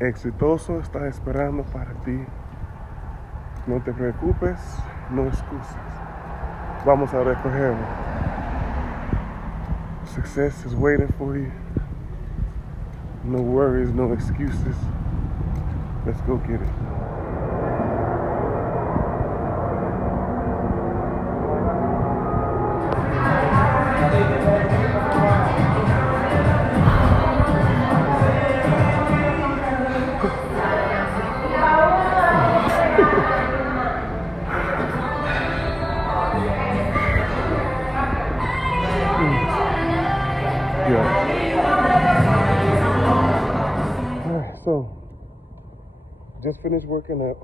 Exitoso está esperando para ti. No te preocupes, no excuses. Vamos a recogerlo. Success is waiting for you. No worries, no excuses. Let's go get it. So, just finished working out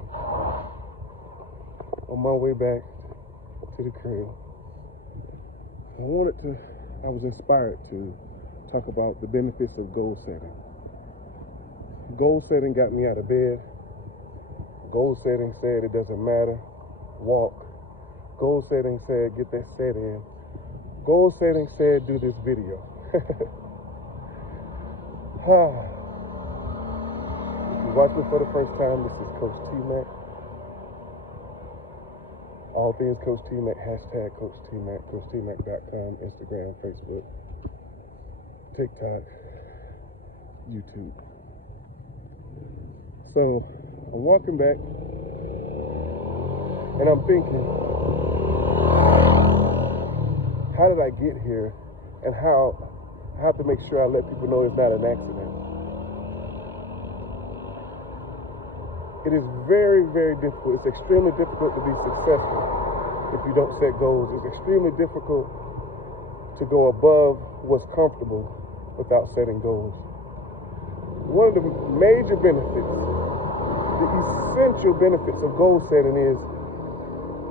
on my way back to the crib. I was inspired to talk about the benefits of goal setting. Goal setting got me out of bed. Goal setting said it doesn't matter, walk. Goal setting said get that set in. Goal setting said do this video. If you watch me for the first time, this is Coach T-Mac. All things Coach T-Mac, hashtag Coach T-Mac, CoachTMac.com, Instagram, Facebook, TikTok, YouTube. So I'm walking back and I'm thinking, how did I get here, and how I have to make sure I let people know it's not an accident. It is very, very difficult. It's extremely difficult to be successful if you don't set goals. It's extremely difficult to go above what's comfortable without setting goals. One of the major benefits, the essential benefits of goal setting is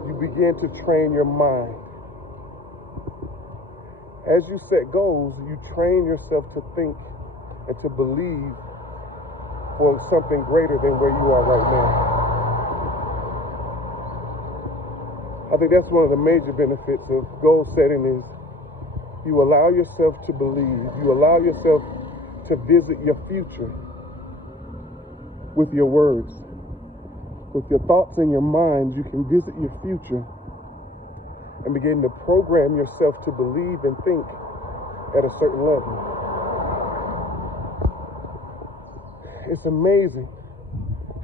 you begin to train your mind. As you set goals, you train yourself to think and to believe for something greater than where you are right now. I think that's one of the major benefits of goal setting is you allow yourself to believe. You allow yourself to visit your future with your words. With your thoughts in your mind, you can visit your future and begin to program yourself to believe and think at a certain level. It's amazing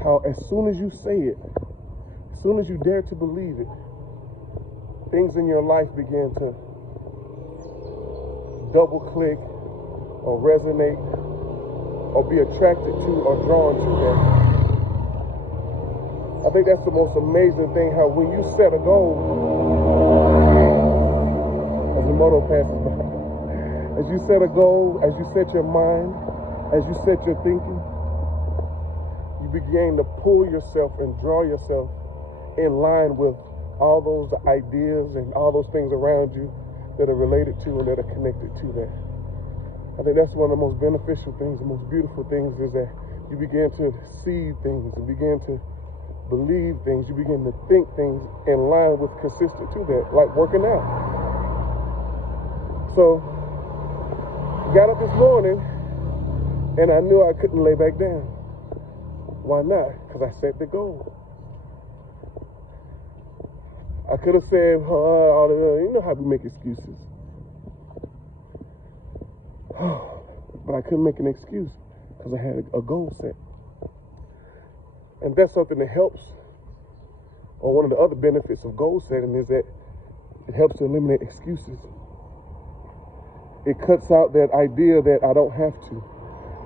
how as soon as you say it, as soon as you dare to believe it, things in your life begin to double click or resonate or be attracted to or drawn to that. I think that's the most amazing thing, how when you set a goal, as the moto passes by, as you set a goal, as you set your mind, as you set your thinking, you begin to pull yourself and draw yourself in line with all those ideas and all those things around you that are related to and that are connected to that. I think that's one of the most beneficial things, the most beautiful things, is that you begin to see things and begin to believe things. You begin to think things in line with consistent to that, like working out. So, got up this morning and I knew I couldn't lay back down. Why not? Because I set the goal. I could have said, you know how we make excuses. But I couldn't make an excuse because I had a goal set. And that's something that helps, or one of the other benefits of goal setting is that it helps to eliminate excuses. It cuts out that idea that I don't have to.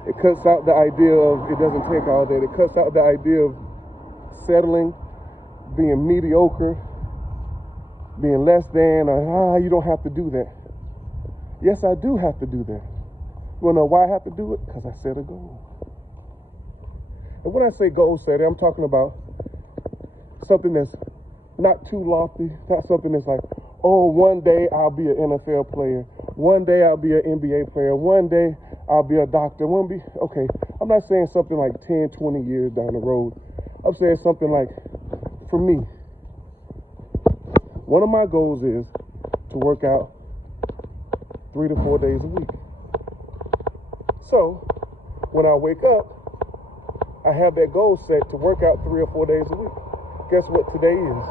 It cuts out the idea of it doesn't take all that. It cuts out the idea of settling, being mediocre, being less than, or you don't have to do that. Yes, I do have to do that. You want to know why I have to do it? Because I set a goal. And when I say goal setting, I'm talking about something that's not too lofty, not something that's like, oh, one day I'll be an NFL player. One day I'll be an NBA player. One day I'll be a doctor. Okay, I'm not saying something like 10, 20 years down the road. I'm saying something like, for me, one of my goals is to work out 3 to 4 days a week. So when I wake up, I have that goal set to work out 3 or 4 days a week. Guess what today is?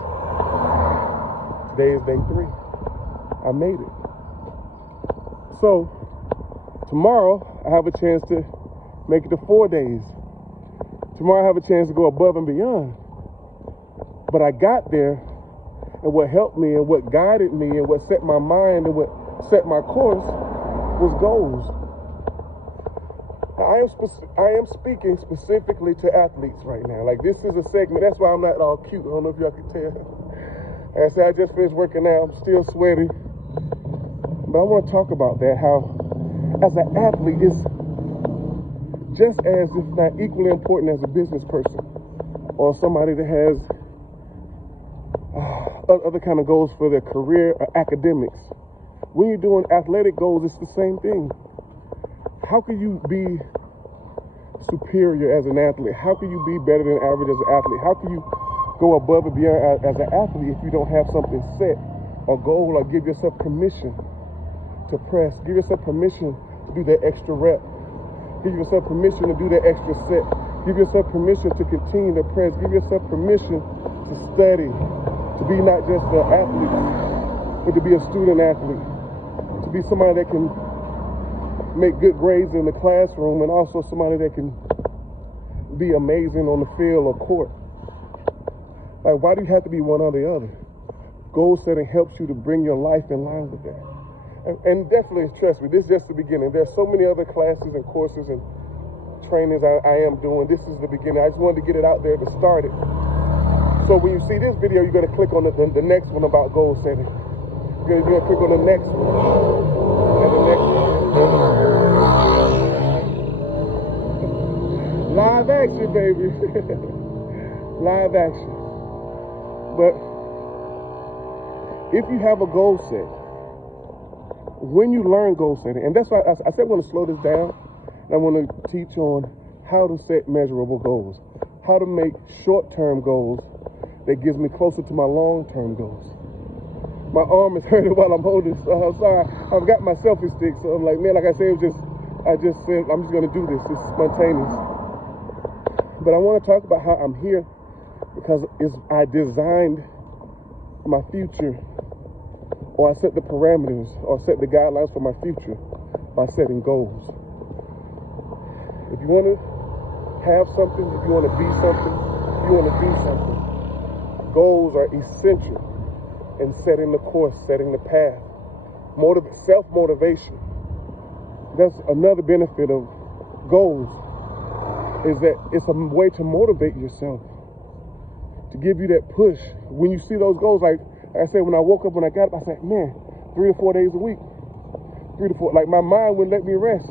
Today is day 3. I made it. So tomorrow I have a chance to make it to 4 days. Tomorrow I have a chance to go above and beyond. But I got there, and what helped me and what guided me and what set my mind and what set my course was goals. I am speaking specifically to athletes right now. Like, this is a segment. That's why I'm not all cute. I don't know if y'all can tell. Like I said, I just finished working out. I'm still sweaty. But I want to talk about that, how as an athlete, it's just as, if not equally important as a business person or somebody that has other kind of goals for their career or academics. When you're doing athletic goals, it's the same thing. How can you be superior as an athlete? How can you be better than average as an athlete? How can you go above and beyond as an athlete if you don't have something set, a goal, or give yourself permission to press? Give yourself permission to do that extra rep. Give yourself permission to do that extra set. Give yourself permission to continue to press. Give yourself permission to study, to be not just an athlete, but to be a student athlete, to be somebody that can make good grades in the classroom and also somebody that can be amazing on the field or court. Like, why do you have to be one or the other? Goal setting helps you to bring your life in line with that. And definitely, trust me, this is just the beginning. There's so many other classes and courses and trainings I am doing. This is the beginning. I just wanted to get it out there to start it. So when you see this video, you're going to click on the next one about goal setting. You're going to click on the next one. And the next one. Live action, baby. Live action. But if you have a goal set, when you learn goal setting, and that's why I said I want to slow this down, and I want to teach on how to set measurable goals, how to make short-term goals that gives me closer to my long-term goals. My arm is hurting while I'm holding, so I'm sorry. I've got my selfie stick, so I'm like, man, like I said, I just said, I'm just going to do this. It's spontaneous. But I want to talk about how I'm here because I designed my future, or I set the parameters, or set the guidelines for my future by setting goals. If you want to have something, if you want to be something, if you want to do something, goals are essential in setting the course, setting the path. Self-motivation. That's another benefit of goals, is that it's a way to motivate yourself, to give you that push. When you see those goals, like I said, when I woke up, when I got up, I said, man, 3 to 4 days a week. 3 to 4, like my mind wouldn't let me rest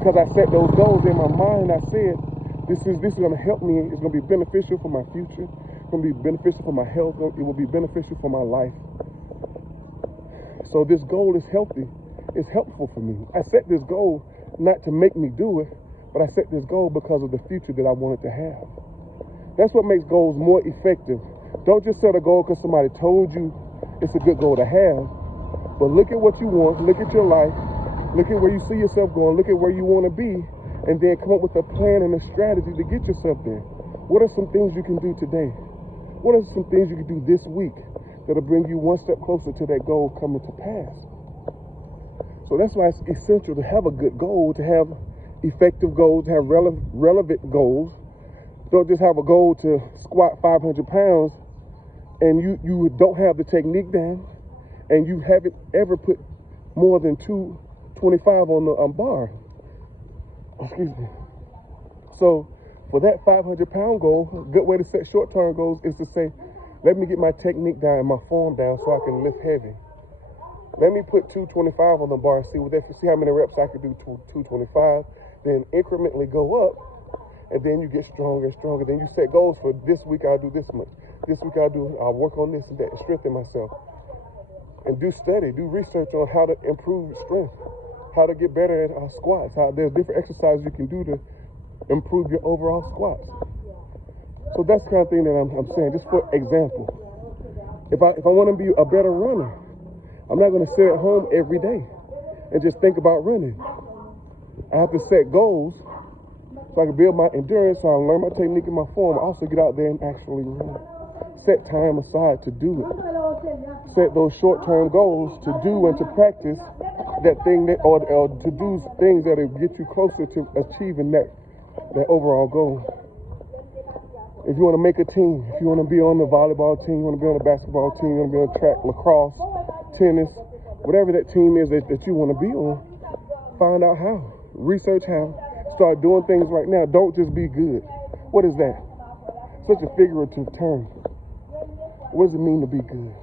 because I set those goals in my mind. I said, this is going to help me. It's going to be beneficial for my future. It's going to be beneficial for my health. It will be beneficial for my life. So this goal is healthy. It's helpful for me. I set this goal not to make me do it, but I set this goal because of the future that I wanted to have. That's what makes goals more effective. Don't just set a goal because somebody told you it's a good goal to have, but look at what you want, look at your life, look at where you see yourself going, look at where you want to be, and then come up with a plan and a strategy to get yourself there. What are some things you can do today? What are some things you can do this week that'll bring you one step closer to that goal coming to pass? So that's why it's essential to have a good goal, to have effective goals, to have relevant goals. Don't just have a goal to squat 500 pounds and you don't have the technique down and you haven't ever put more than 225 on the bar. Excuse me. So for that 500-pound goal, a good way to set short-term goals is to say, let me get my technique down and my form down so I can lift heavy. Let me put 225 on the bar and see how many reps I can do 225. Then incrementally go up, and then you get stronger and stronger. Then you set goals for this week. I'll do this much. This week I'll work on this and that and strengthen myself. And do research on how to improve strength, how to get better at squats. There's different exercises you can do to improve your overall squats. So that's the kind of thing that I'm saying. Just for example, if I want to be a better runner, I'm not going to sit at home every day and just think about running. I have to set goals. So so I can build my endurance, so I learn my technique and my form. I also get out there and actually run. Set time aside to do it. Set those short-term goals to do and to practice that thing that, or to do things that will get you closer to achieving that overall goal. If you want to make a team, if you want to be on the volleyball team, you want to be on the basketball team, you want to be on track, lacrosse, tennis, whatever that team is that you want to be on, find out how. Research how. Start doing things right now. Don't just be good. What is that? Such a figurative term. What does it mean to be good?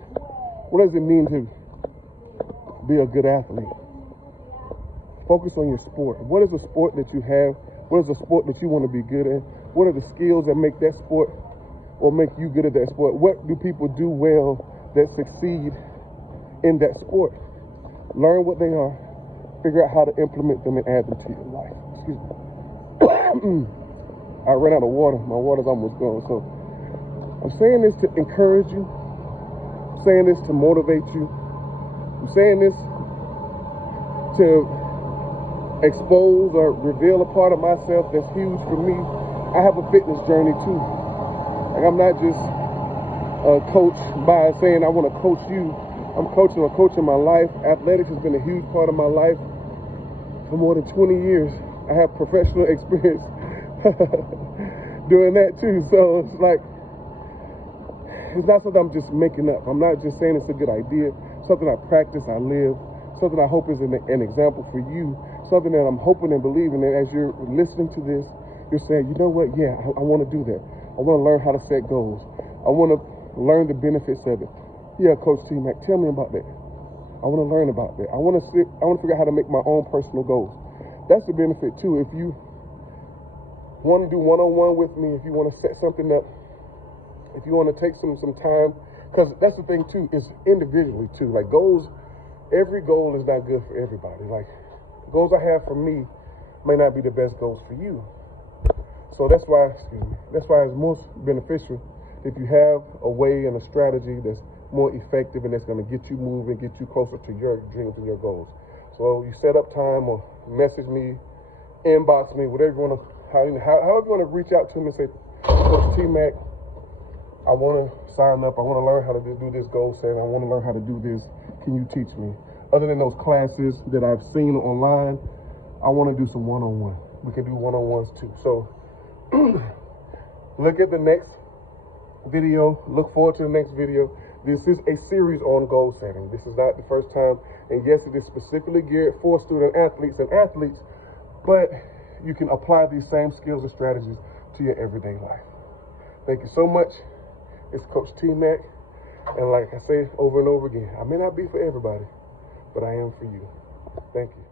What does it mean to be a good athlete? Focus on your sport. What is the sport that you have? What is the sport that you want to be good at? What are the skills that make that sport or make you good at that sport? What do people do well that succeed in that sport? Learn what they are. Figure out how to implement them and add them to your life. Excuse me. I ran out of water. My water's almost gone. So I'm saying this to encourage you. I'm saying this to motivate you. I'm saying this to expose or reveal a part of myself that's huge for me. I have a fitness journey too. Like, I'm not just a coach by saying I want to coach you. I'm coaching my life. Athletics has been a huge part of my life for more than 20 years. I have professional experience doing that too. So it's like, it's not something I'm just making up. I'm not just saying it's a good idea. Something I practice, I live. Something I hope is an example for you. Something that I'm hoping and believing that as you're listening to this, you're saying, you know what? Yeah, I want to do that. I want to learn how to set goals. I want to learn the benefits of it. Yeah, Coach T-Mac, tell me about that. I want to learn about that. I want to figure out how to make my own personal goals. That's the benefit too. If you want to do one-on-one with me, if you want to set something up, if you want to take some time, because that's the thing too, is individually too. Like goals, every goal is not good for everybody. Like goals I have for me may not be the best goals for you. So that's why it's most beneficial if you have a way and a strategy that's more effective and that's going to get you moving, get you closer to your dreams and your goals. So you set up time or message me, inbox me, whatever you want to, however you want to reach out to me and say, Coach T-Mac, I want to sign up. I want to learn how to do this goal setting. I want to learn how to do this. Can you teach me? Other than those classes that I've seen online, I want to do some one-on-one. We can do one-on-ones too. So look at the next video. Look forward to the next video. This is a series on goal setting. This is not the first time. And yes, it is specifically geared for student athletes and athletes, but you can apply these same skills and strategies to your everyday life. Thank you so much. It's Coach T-Mac. And like I say over and over again, I may not be for everybody, but I am for you. Thank you.